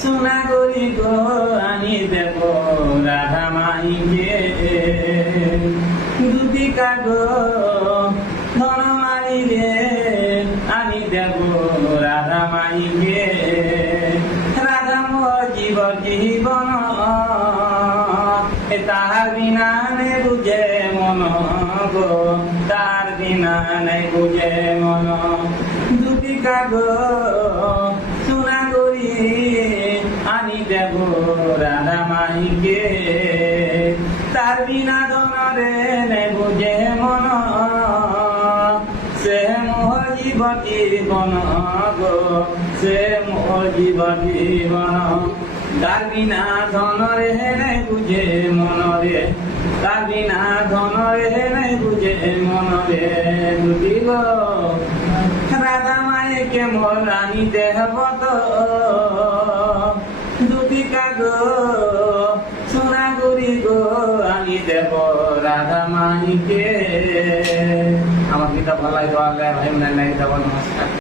সোনা করি গো আনি দেব রাধা মাইকে দুটি কাগো ধন মারিলে আনি দেব রাধা মাইকে রাধা মোর জীবন তাহার বিনা নে বুঝে মন গো তার বিনা নাই বুঝে মন দুটি কাগো সোনা করি আনি দেব রাধা মাইকে তার বিনা ধনরে নে বুঝে মন সে মোর জীবন গো সে মোর জীবন তার বিনা ধনরে নাই বুঝে মনরে তার বিনা ধনরে নাই বুঝে মনরে দুটি গো রাধা মাইকে মোর রানী দেহব তো দুটি কাগো সোনা করি গো আনি দেব রাধা মাইকে। আমার গীতা ভালো লাগে ভাই, নমস্কার।